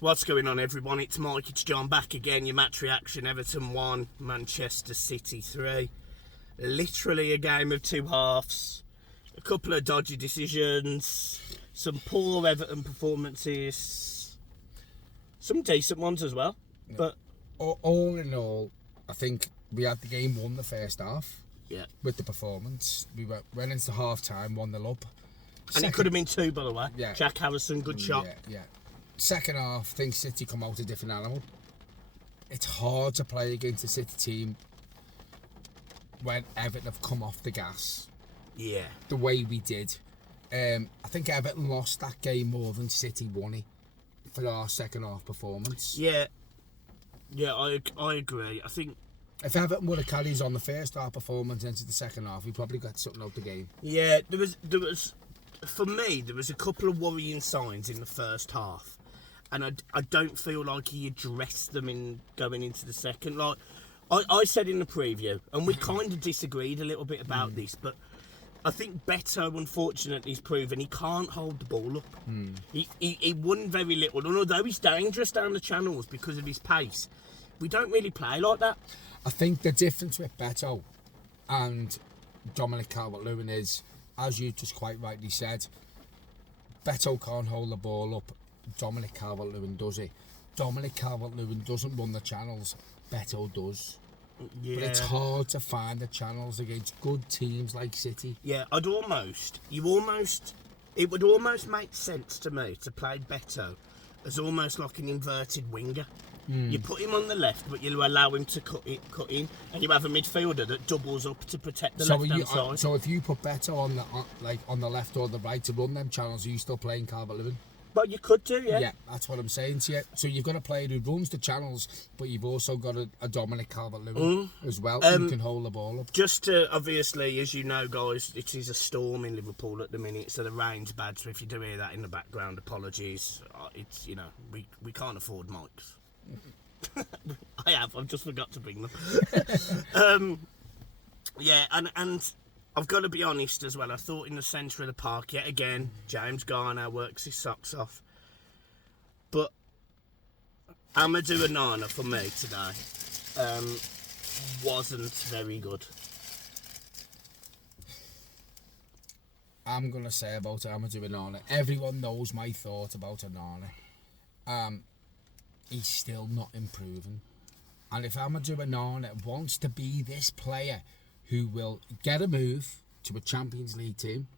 What's going on, everyone? It's Mike, it's John, back again. Your match reaction: Everton 1, Manchester City 3. Literally a game of two halves. A couple of dodgy decisions. Some poor Everton performances. Some decent ones as well. Yeah. But all in all, I think we had the game won the first half. Yeah. With the performance. We went into half-time, 1-0 up. And it could have been 2, by the way. Yeah. Jack Harrison, good shot. Yeah. Second half, I think City come out a different animal. It's hard to play against a City team when Everton have come off the gas. Yeah. The way we did. I think Everton lost that game more than City won it for our second half performance. Yeah, I agree. I think if Everton would have carried on the first half performance into the second half, we probably got something out the game. Yeah, there was for me, there was a couple of worrying signs in the first half. And I don't feel like he addressed them in going into the second. Like I said in the preview, and we kind of disagreed a little bit about this, but I think Beto, unfortunately, has proven he can't hold the ball up. He won very little, and although he's dangerous down the channels because of his pace, we don't really play like that. I think the difference with Beto and Dominic Calvert-Lewin is, as you just quite rightly said, Beto can't hold the ball up. Dominic Calvert-Lewin does it. Dominic Calvert-Lewin doesn't run the channels. Beto does. Yeah. But it's hard to find the channels against good teams like City. Yeah, it would almost make sense to me to play Beto as almost like an inverted winger. You put him on the left, but you allow him to cut in, and you have a midfielder that doubles up to protect the left-hand side. So if you put Beto on the left or the right to run them channels, are you still playing Calvert-Lewin? But you could do, yeah. Yeah, that's what I'm saying to you. So you've got a player who runs the channels, but you've also got a Dominic Calvert-Lewin as well who can hold the ball up. Just to, obviously, as you know, guys, it is a storm in Liverpool at the minute, so the rain's bad. So if you do hear that in the background, apologies. It's, we can't afford mics. I've just forgot to bring them. Yeah, and I've got to be honest as well. I thought in the centre of the park, yet again, James Garner works his socks off. But Amadou Onana for me today wasn't very good. I'm going to say about Amadou Onana, everyone knows my thought about Onana. He's still not improving. And if Amadou Onana wants to be this player who will get a move to a Champions League team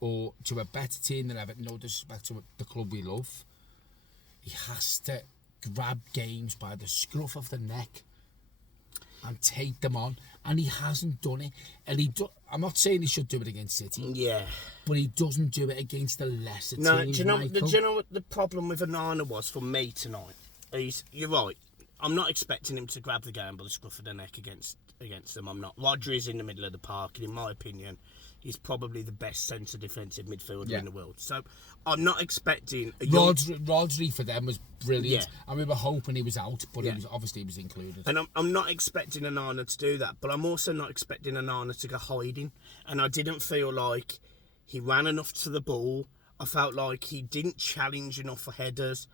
or to a better team than Everton, no disrespect to the club we love, he has to grab games by the scruff of the neck and take them on. And he hasn't done it. And I'm not saying he should do it against City. Yeah. But he doesn't do it against the lesser teams. Do you know what the problem with Onana was for me tonight? You're right. I'm not expecting him to grab the game by the scruff of the neck against them. I'm not. Rodri's in the middle of the park, and in my opinion, he's probably the best centre defensive midfielder in the world. So I'm not expecting Rodri for them was brilliant. Yeah. And we were hoping he was out, but he was included. And I'm not expecting Onana to do that, but I'm also not expecting Onana to go hiding. And I didn't feel like he ran enough to the ball. I felt like he didn't challenge enough for headers.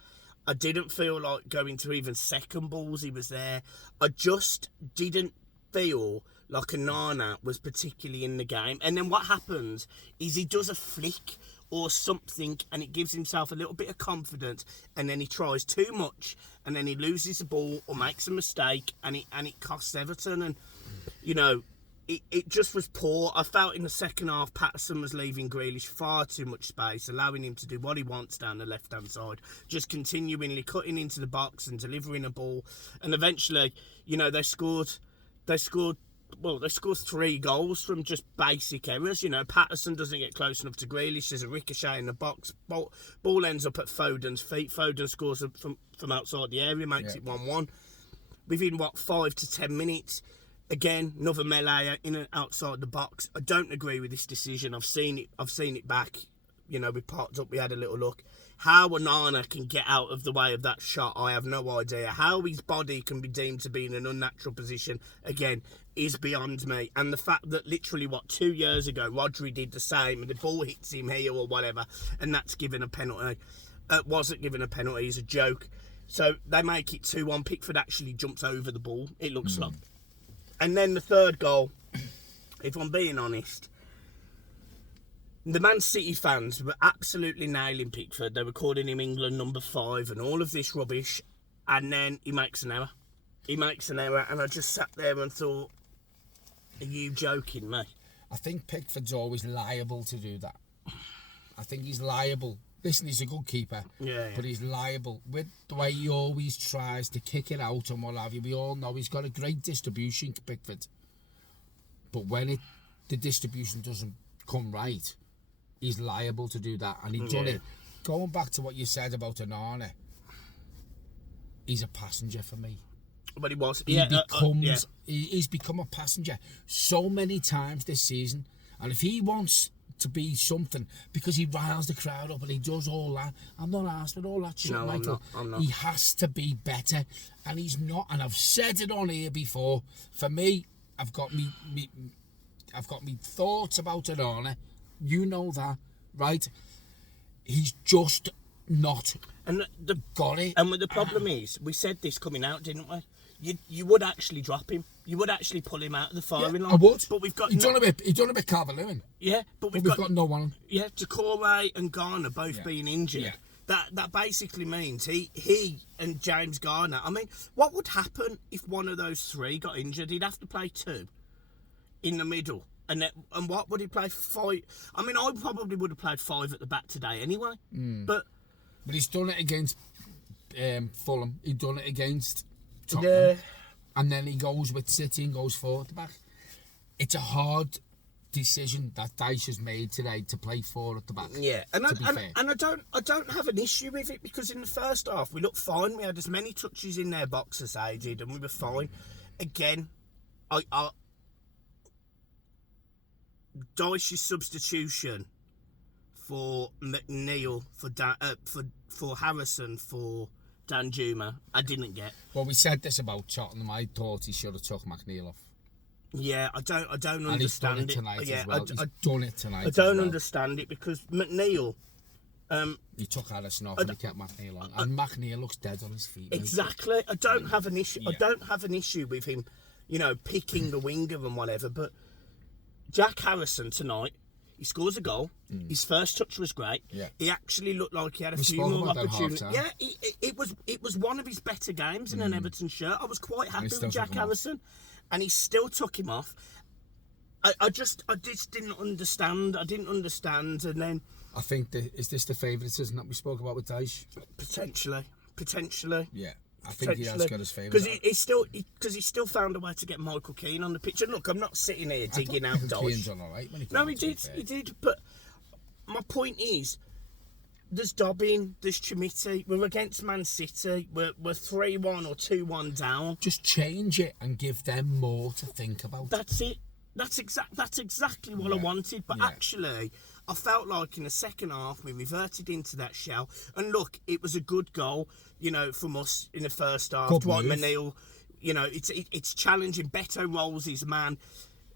I didn't feel like going to even second balls he was there. I just didn't feel like Onana was particularly in the game. And then what happens is he does a flick or something and it gives himself a little bit of confidence, and then he tries too much and then he loses the ball or makes a mistake and it costs Everton. And it just was poor. I felt in the second half Patterson was leaving Grealish far too much space, allowing him to do what he wants down the left-hand side, just continually cutting into the box and delivering a ball. And eventually, they scored 3 goals from just basic errors. Patterson doesn't get close enough to Grealish. There's a ricochet in the box. Ball ends up at Foden's feet. Foden scores from outside the area, makes it 1-1. Within 5 to 10 minutes, again, another melee in and outside the box. I don't agree with this decision. I've seen it back. We parked up, we had a little look. How Onana can get out of the way of that shot, I have no idea. How his body can be deemed to be in an unnatural position, again, is beyond me. And the fact that literally, 2 years ago, Rodri did the same, and the ball hits him here or whatever, and that's given a penalty. Wasn't given a penalty, it's a joke. So they make it 2-1. Pickford actually jumps over the ball, it looks like. And then the third goal, if I'm being honest, the Man City fans were absolutely nailing Pickford. They were calling him England number 5 and all of this rubbish. And then he makes an error. And I just sat there and thought, are you joking me? I think Pickford's always liable to do that. I think he's liable. Listen, he's a good keeper, but he's liable. With the way he always tries to kick it out and what have you, we all know he's got a great distribution, Pickford. But when the distribution doesn't come right, he's liable to do that. And he done it. Going back to what you said about Onana, he's a passenger for me. But he was. He's become a passenger so many times this season. And if he wants to be something, because he riles the crowd up and he does all that, I'm not asked with all that shit, no, Michael. I'm not. He has to be better. And he's not. And I've said it on here before. For me, I've got me thoughts about Onana. You know that, right? He's just not got it. And the problem is, we said this coming out, didn't we? You would actually drop him. You would actually pull him out of the firing line. I would. But we've got He done a bit Calvert-Lewin. Yeah, but we've got no one. Yeah, Decore and Garner both being injured. Yeah. That basically means he and James Garner. I mean, what would happen if one of those three got injured? He'd have to play 2 in the middle. And what would he play? 5? I mean, I probably would have played 5 at the back today anyway. But he's done it against Fulham. He's done it against Tottenham. Yeah. And then he goes with City and goes 4 at the back. It's a hard decision that Dyche has made today to play 4 at the back. Yeah, and I don't have an issue with it, because in the first half we looked fine. We had as many touches in their box as they did, and we were fine. Again, Dyche's substitution for McNeil, for Harrison, for Danjuma, I didn't get. Well, we said this about Tottenham. I thought he should have took McNeil off. Yeah, I don't understand and he's done it. Tonight as well. He's done it tonight. I don't understand it, because McNeil. He took Harrison off and he kept McNeil on, and McNeil looks dead on his feet. Exactly. Right? I don't have an issue. Yeah. I don't have an issue with him, picking the winger and whatever. But Jack Harrison tonight, he scores a goal. His first touch was great. Yeah. He actually looked like he had a few more opportunities. Yeah, it was one of his better games in an Everton shirt. I was quite happy with Jack Harrison, and he still took him off. I just didn't understand. I didn't understand, and then I think is this the favouritism that we spoke about with Dyche? Potentially. Yeah. I think he has got his favourite. Because he still found a way to get Michael Keane on the pitch. And look, I'm not sitting here digging out Dodgy. Keane's done all right when he No, he did. But my point is, there's Dobbin, there's Chimiti. We're against Man City. We're 3-1 or 2-1 down. Just change it and give them more to think about. That's it. That's exactly what I wanted. But actually, I felt like in the second half we reverted into that shell. And look, it was a good goal, from us in the first half. Dwight McNeil, it's challenging. Beto rolls his man.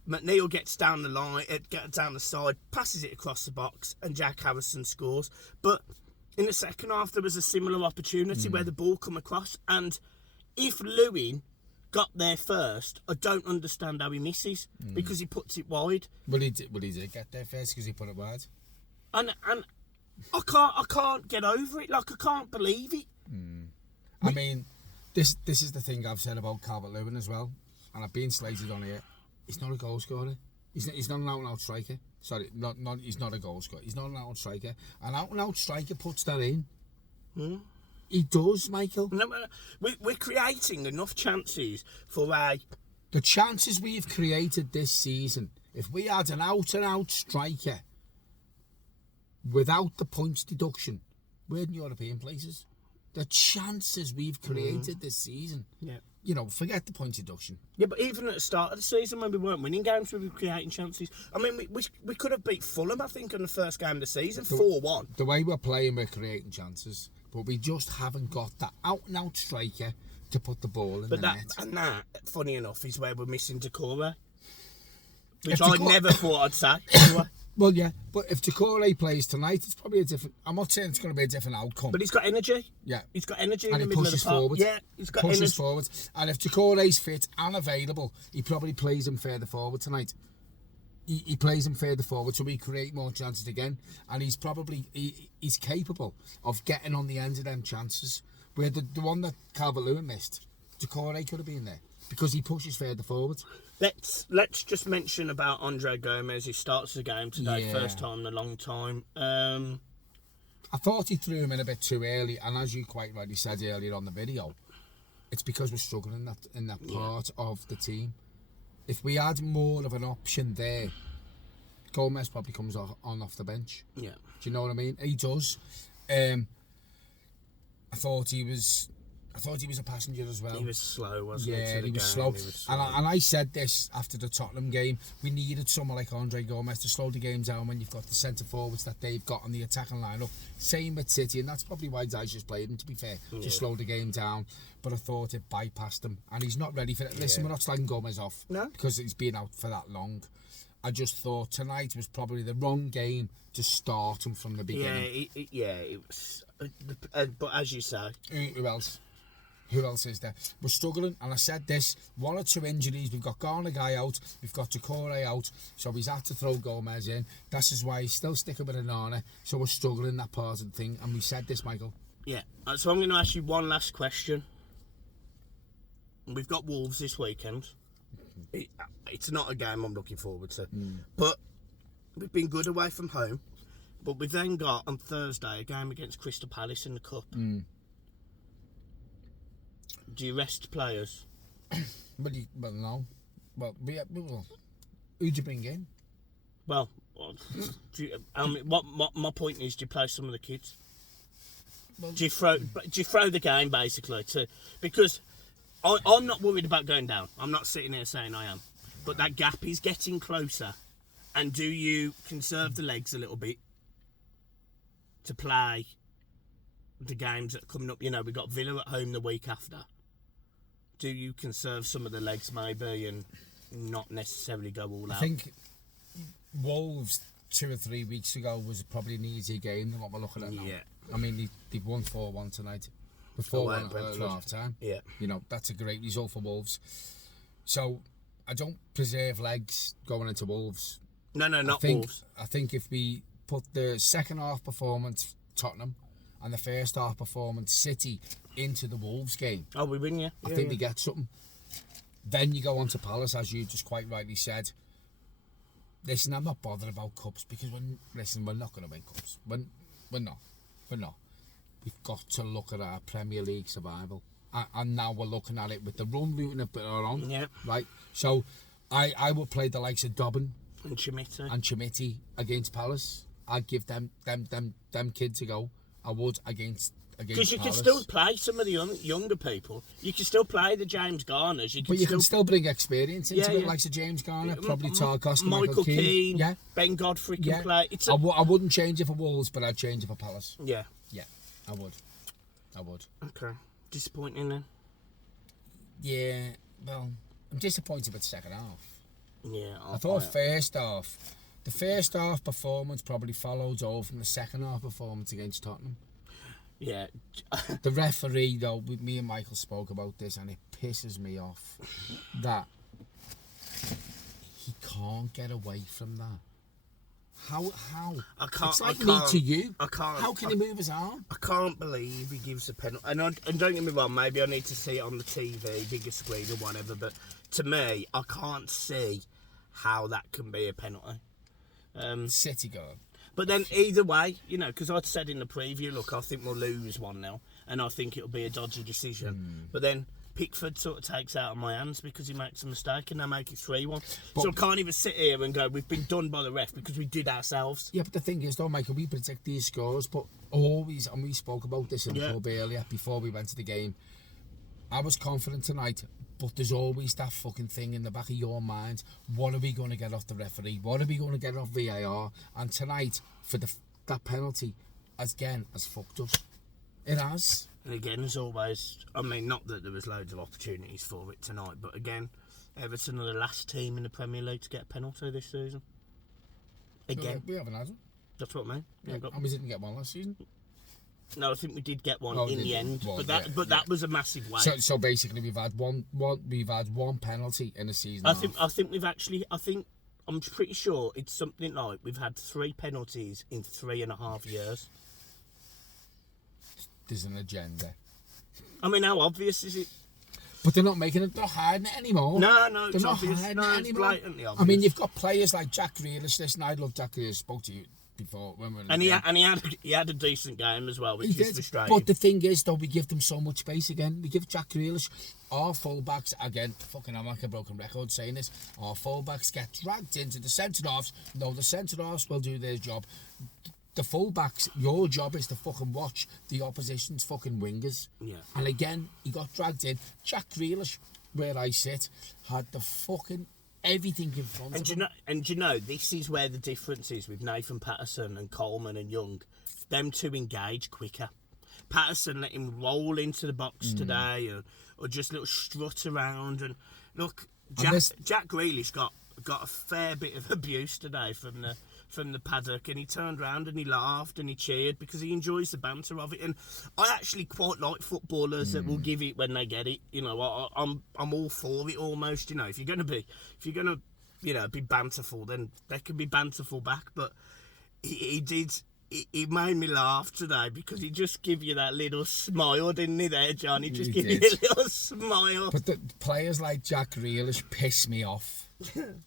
McNeil gets down the line, gets down the side, passes it across the box, and Jack Harrison scores. But in the second half, there was a similar opportunity where the ball come across, and if Lewin got there first, I don't understand how he misses, because he puts it wide. Well, he did get there first because he put it wide. And I can't get over it. Like, I can't believe it. I mean, this is the thing I've said about Calvert-Lewin as well, and I've been slated on here. He's not a goal scorer. He's not an out-and-out striker. Sorry, he's not a goal scorer. He's not an out-and-out striker. An out-and-out striker puts that in. He does, Michael. No, we're creating enough chances for the chances we've created this season. If we had an out-and-out striker without the points deduction, we're in European places. The chances we've created this season. Yeah. Forget the point deduction. Yeah, but even at the start of the season when we weren't winning games, we were creating chances. I mean, we could have beat Fulham, I think, in the first game of the season, 4-1. The way we're playing, we're creating chances. But we just haven't got that out-and-out striker to put the ball in the net. And that, funny enough, is where we're missing Decore. Which I never thought I'd say. Anyway. Well, yeah, but if Decore plays tonight, it's probably a different. I'm not saying it's going to be a different outcome. But he's got energy. Yeah, He's got energy in and the he middle of the pushes park. forward. Yeah, he's got pushes energy. forward. And if Decore's fit and available, he probably plays him further forward tonight. He plays him further forward, so we create more chances again. And he's probably he's capable of getting on the end of them chances. Where the one that Calvert-Lewin missed, Decore could have been there because he pushes further forward. Let's just mention about Andre Gomez. He starts the game today, Yeah. first time in a long time. I thought he threw him in a bit too early, and as you quite rightly said earlier on the video, it's because we're struggling in that part of the team. If we had more of an option there, Gomez probably comes off the bench. Yeah. Do you know what I mean? He does. I thought he was a passenger as well. He was slow, wasn't he? Yeah, to the he was game? slow. He was slow. And I said this after the Tottenham game. We needed someone like Andre Gomez to slow the game down when you've got the centre forwards that they've got on the attacking lineup. Same with City, and that's probably why Dyche just played him, to be fair, to slow the game down. But I thought it bypassed him, and he's not ready for it. Listen, we're not slagging Gomez off because he's been out for that long. I just thought tonight was probably the wrong game to start him from the beginning. It was. But as you say, Who else? Who else is there? We're struggling, and I said this, 1 or 2 injuries. We've got Garner guy out, we've got Decore out, so he's had to throw Gomez in. This is why he's still sticking with Onana, so we're struggling that part of the thing, and we said this, Michael. yeah. So I'm going to ask you one last question. We've got Wolves this weekend. It's not a game I'm looking forward to, but we've been good away from home. But we've then got on Thursday a game against Crystal Palace in the Cup. Do you rest players? Well, no. Well, who'd you bring in? Well, what my point is, do you play some of the kids? Well, Do you throw the game basically because I'm not worried about going down. I'm not sitting here saying I am, but that gap is getting closer. And do you conserve the legs a little bit to play the games that are coming up? You know, we've got Villa at home the week after. Do you conserve some of the legs maybe and not necessarily go all out? I think Wolves 2 or 3 weeks ago was probably an easier game than what we're looking at now. Yeah. I mean, they've won 4-1 tonight. Before one at half time. Yeah. You know, that's a great result for Wolves. So I don't preserve legs going into Wolves. No, not Wolves. I think if we put the second half performance Tottenham and the first half performance City into the Wolves game, we win, yeah. I think we get something. Then you go on to Palace, as you just quite rightly said. Listen, I'm not bothered about cups because we're not going to win cups. We're not. We've got to look at our Premier League survival. And now we're looking at it with the run we are on. Yeah. Right? So I would play the likes of Dobbin And Chimiti against Palace. I'd give them kids a go. I would against because you Palace. can still play some of the younger people. You can still play the James Garners. But you can still bring experience into it, yeah. like James Garner, probably Tarkowski, Michael Keane, yeah. Ben Godfrey can play. I wouldn't change it for Wolves, but I'd change it for Palace. Yeah. Yeah, I would. Okay. Disappointing then? Yeah, well, I'm disappointed with the second half. Yeah. I thought the first half performance probably followed over from the second half performance against Tottenham. Yeah. The referee, though, me and Michael spoke about this, and it pisses me off that he can't get away from that. How? I can't. It's like I me can't, to you. I can't. How can he move his arm? I can't believe he gives a penalty. And don't get me wrong, maybe I need to see it on the TV, bigger screen or whatever, but to me, I can't see how that can be a penalty. City goal. But then either way, you know, because I'd said in the preview, look, I think we'll lose 1-0, and I think it'll be a dodgy decision. But then Pickford sort of takes out of my hands because he makes a mistake, and they make it 3-1. So I can't even sit here and go, we've been done by the ref because we did ourselves. Yeah, but the thing is, though, Michael, we predict these scores, but always, and we spoke about this in the pub earlier before we went to the game, I was confident tonight, but there's always that fucking thing in the back of your mind. What are we going to get off the referee? What are we going to get off VAR? And tonight, for that penalty, again, has fucked us. It has. And again, as always, I mean, not that there was loads of opportunities for it tonight, but again, Everton are the last team in the Premier League to get a penalty this season. Again. We haven't had one. That's what I mean. Yeah, and we didn't get one last season. No, I think we did get one in the end, well, that was a massive wave. So basically, we've had one penalty in a season. I'm pretty sure it's something like we've had 3 penalties in 3.5 years. There's an agenda. I mean, how obvious is it? But they're not making it. They're not hiding it anymore. No, they're it's not obvious. hiding No, it it's anymore. blatantly obvious. I mean, you've got players like Jack Grealish. Listen, I love Jack Grealish. Spoke to you before when we were in the game. he had a decent game as well, which is frustrating. But the thing is, though, we give them so much space again. We give Jack Grealish, our fullbacks, again, fucking I'm like a broken record saying this, our fullbacks get dragged into the centre-halves. No, the centre-halves will do their job. The fullbacks, your job is to fucking watch the opposition's fucking wingers. Yeah. And again, he got dragged in. Jack Grealish, where I sit, had the fucking everything in front of him. And you know, this is where the difference is with Nathan Patterson and Coleman and Young. Them two engage quicker. Patterson let him roll into the box today, or just little strut around. And look, Jack Grealish got a fair bit of abuse today from the paddock, and he turned around and he laughed and he cheered because he enjoys the banter of it. And I actually quite like footballers that will give it when they get it. You know, I'm all for it almost. You know, if you're gonna be banterful, then they can be banterful back. But he made me laugh today because he just give you that little smile, didn't he there, John? He just give you a little smile. But the players like Jack Grealish piss me off,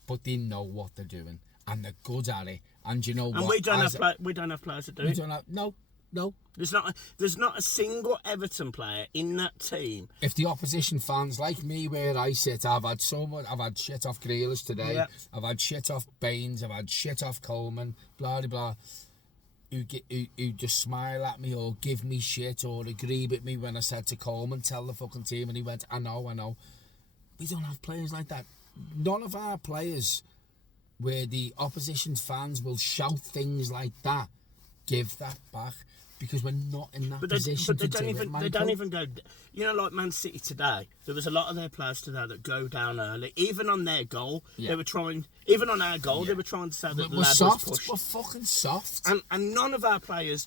but they know what they're doing and they're good at it. And you know what? And we don't have players that do it. No. There's not a single Everton player in that team. If the opposition fans like me, where I sit, I've had shit off Grealish today. Yeah. I've had shit off Baines. I've had shit off Coleman. Blah blah blah. Who just smile at me or give me shit or agree with me when I said to Coleman, tell the fucking team, and he went, I know. We don't have players like that. None of our players, where the opposition's fans will shout things like that, give that back, because we're not in that position to do it. They don't even go. You know, like Man City today, there was a lot of their players today that go down early. Even on their goal, they were trying. Even on our goal, they were trying to say that the lad was pushed. We're fucking soft. And none of our players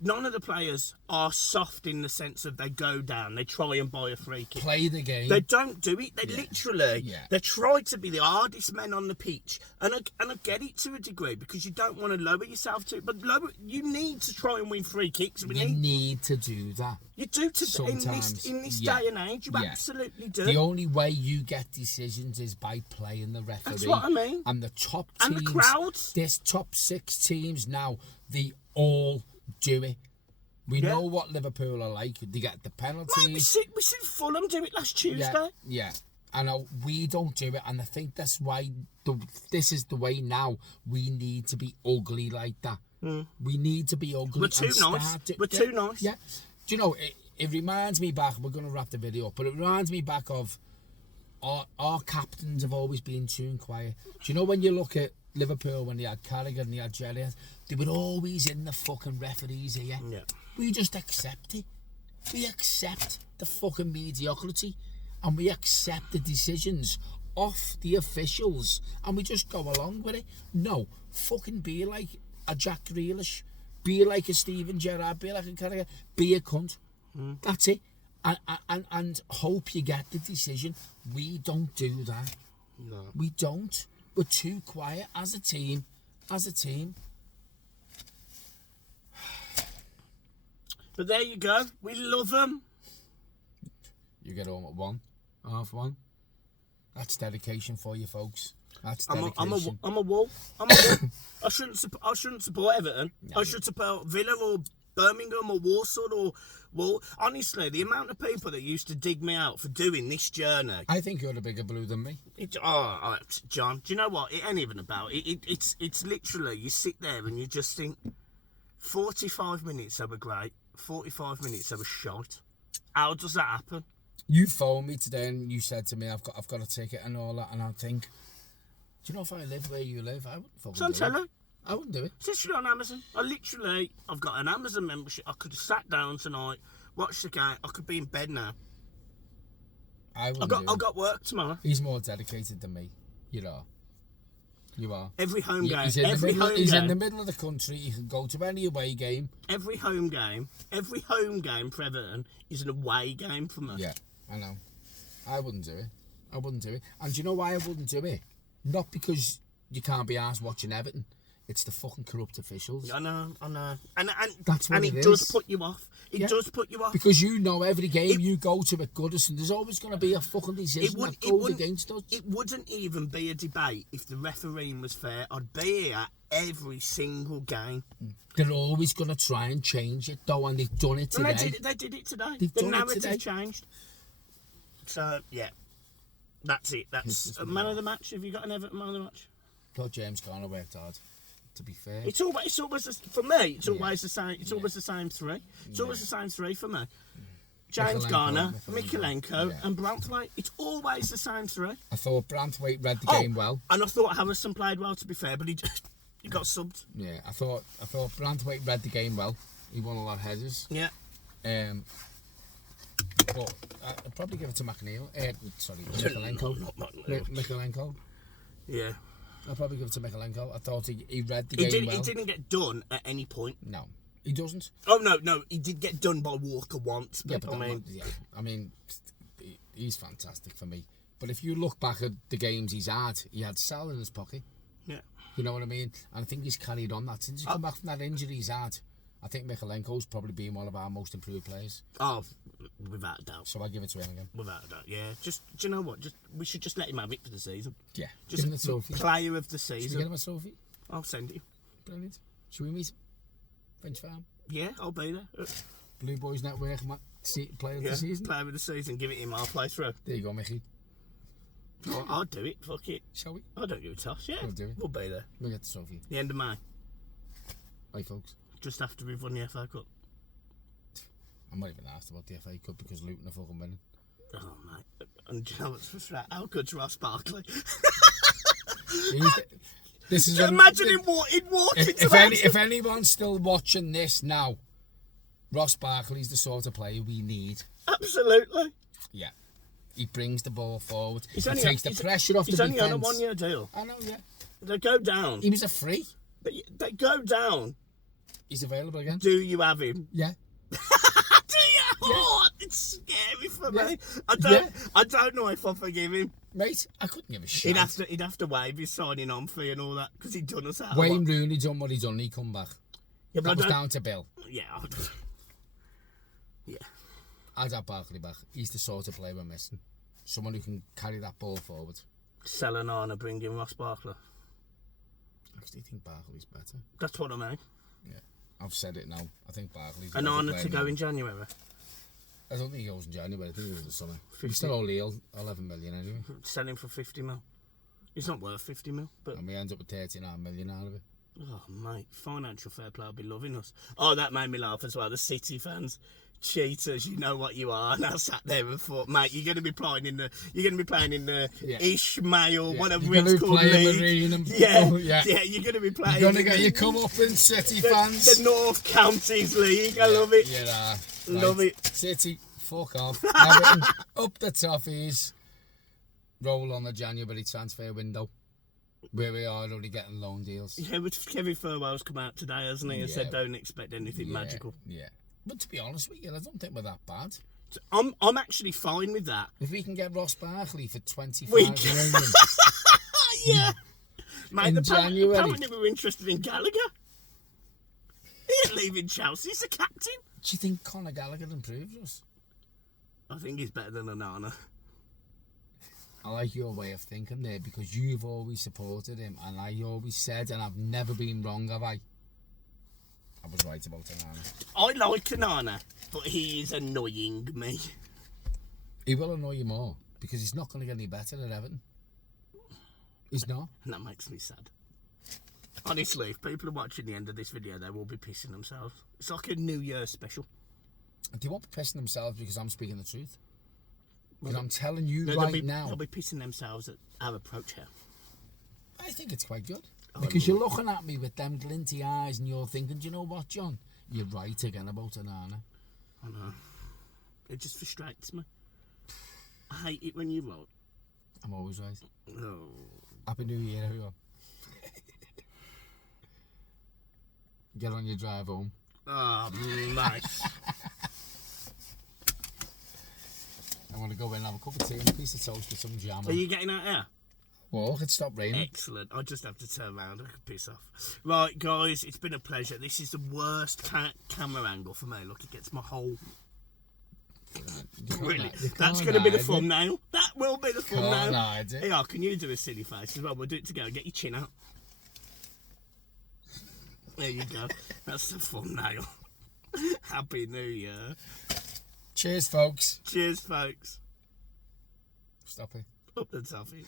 none of the players are soft in the sense of they go down, they try and buy a free kick. Play the game. They don't do it. They literally, they try to be the hardest men on the pitch. And I get it to a degree because you don't want to lower yourself to it. But you need to try and win free kicks. You need to do that. You do in this day and age. You absolutely do. The only way you get decisions is by playing the referee. That's what I mean. And the top teams, and the crowds. This top 6 teams now, they all do it. We know what Liverpool are like. They get the penalties. Mate, we see Fulham do it last Tuesday. Yeah. I know we don't do it, and I think that's why this is the way now. We need to be ugly like that. We need to be ugly. We're too nice. We're too nice. Yeah. Do you know, it reminds me back, we're going to wrap the video up, but it reminds me back of our captains have always been too quiet. Do you know when you look at Liverpool, when they had Carragher and they had Jelly, they were always in the fucking referee's ear. Yeah. We just accept it. We accept the fucking mediocrity, and we accept the decisions off the officials, and we just go along with it. No, fucking be like a Jack Grealish, be like a Steven Gerrard, be like a Carragher, be a cunt. That's it. And hope you get the decision. We don't do that. No. We don't. We're too quiet as a team. But there you go. We love them. You get home at 1, 1:30. That's dedication for you, folks. That's dedication. I'm a wall. I shouldn't support Everton. No, I should support Villa or Birmingham or Warsaw or Wall. Honestly, the amount of people that used to dig me out for doing this journey. I think you're a bigger blue than me. John, do you know what? It ain't even about it. It's literally, you sit there and you just think, 45 minutes they were great, 45 minutes they were shite. How does that happen? You phoned me today and you said to me, I've got a ticket and all that, and I think, do you know if I live where you live, I wouldn't fucking do it. I wouldn't do it. It's literally on Amazon. I've got an Amazon membership. I could have sat down tonight, watched the game. I could be in bed now. I've got work tomorrow. He's more dedicated than me, you know. You are. Every home game. He's in the middle of the country. He can go to any away game. Every home game for Everton is an away game for me. Yeah, I know. I wouldn't do it. And do you know why I wouldn't do it? Not because you can't be arsed watching Everton. It's the fucking corrupt officials. I know. And that's what it does put you off. It does put you off. Because you know every game you go to at Goodison, there's always going to be a fucking decision that goes against us. It wouldn't even be a debate if the refereeing was fair. I'd be here every single game. They're always going to try and change it, though, and they've done it today. And they did it today. The narrative changed. So, yeah. That's it. That's a man of the match. Have you got an Everton man of the match? I thought James Garner worked hard. To be fair, it's always for me. It's always the same. It's always the same three. It's always the same three for me. James Garner, Mikalenko, and Branthwaite. It's always the same three. I thought Branthwaite read the game well, and I thought Harrison played well. To be fair, but he got subbed. Yeah, I thought Branthwaite read the game well. He won a lot of headers. Yeah. But I'd probably give it to McNeil. Mikalenko. Mikalenko. Yeah. I'll probably give it to Mikalenko. I thought he read the game well. He didn't get done at any point. No, he doesn't. Oh, no, he did get done by Walker once. But I mean, he's fantastic for me. But if you look back at the games he had Sal in his pocket. Yeah. You know what I mean? And I think he's carried on that. Since he come back from that injury he's had, I think Mikalenko's probably been one of our most improved players. Oh, without a doubt. So I give it to him again. Without a doubt, yeah. Do you know what? We should just let him have it for the season. Yeah. Just give him the trophy. Player of the season. Should we get him a trophy? I'll send it. Brilliant. Should we meet him? French Farm? Yeah, I'll be there. Blue Boys Network, player of the season? Player of the season. Give it him. I'll play through. There you go, Mickey. I'll do it. Fuck it. Shall we? I don't give a toss. Yeah. We'll do it. We'll be there. We'll get the trophy. The end of May. Bye, folks. Just after we've won the FA Cup. I'm not even asked about the FA Cup because Luton are fucking winning. Oh, mate. And do you know what's frustrating? How good's Ross Barkley? Imagine him walking if anyone's still watching this now, Ross Barkley's the sort of player we need. Absolutely. Yeah. He brings the ball forward. He takes the pressure off the defence. He's only on a 1 year deal. I know, yeah. They go down. He was a free. They go down. He's available again. Do you have him? Yeah. Do you? Oh, it's scary for me. I don't know if I forgive him. Mate, I couldn't give a shit. He'd have to waive his signing on fee and all that because he'd done us out. Wayne Rooney done what he done. He come back. Yeah, but that was down to Bill. Yeah. Yeah. I'd have Barkley back. He's the sort of player we're missing. Someone who can carry that ball forward. Sell Onana, bring in Ross Barkley. I actually think Barkley's better. That's what I mean. Yeah. I've said it now. I think Barkley's Onana to go in January. I don't think he goes in January. I think he goes in the summer. He's still only 11 million anyway. Sell him for 50 mil. He's not worth 50 mil. But... And we end up with 39 million out of it. Oh, mate. Financial fair play will be loving us. Oh, that made me laugh as well. The City fans. Cheaters, you know what you are. And I sat there and thought, mate, you're going to be playing in the Ishmael, whatever it's called, league. Yeah, you're going to be playing. You're going to get your come up in City fans. The North Counties League. I love it. Yeah, love it. City, fuck off. Everton, up the toffees. Roll on the January transfer window. Where we are already getting loan deals. Yeah, but Kevin Furwell's come out today, hasn't he? And said don't expect anything magical. Yeah. But to be honest with you, I don't think we're that bad. I'm actually fine with that. If we can get Ross Barkley for 25 million. Yeah. Mate, in January. Apparently we were interested in Gallagher. He ain't leaving Chelsea, he's the captain. Do you think Conor Gallagher improves us? I think he's better than Onana. I like your way of thinking there because you've always supported him and I always said, and I've never been wrong, have I? I was right about Onana. I like Onana, but he is annoying me. He will annoy you more because he's not going to get any better at Everton. He's not. And that makes me sad. Honestly, if people are watching the end of this video, they will be pissing themselves. It's like a New Year's special. They won't be pissing themselves because I'm speaking the truth. Because I'm telling you now. They'll be pissing themselves at our approach here. I think it's quite good. Because you're looking at me with them glinty eyes and you're thinking, do you know what, John? You're right again about Onana. I know. It just frustrates me. I hate it when you're right. I'm always right. No. Happy New Year, everyone. Get on your drive home. Oh, mate. I want to go in and have a cup of tea and a piece of toast with some jam Are on. you getting out here? Well, it stop raining. Excellent. I just have to turn around. I can piss off. Right, guys, it's been a pleasure. This is the worst camera angle for me. Look, it gets my whole... Really? That's going to be the thumbnail. That will be the thumbnail. Hide it. Yeah, can you do a silly face as well? We'll do it together. Get your chin out. There you go. That's the thumbnail. Happy New Year. Cheers, folks. Cheers, folks. Stop it. Up the toffee.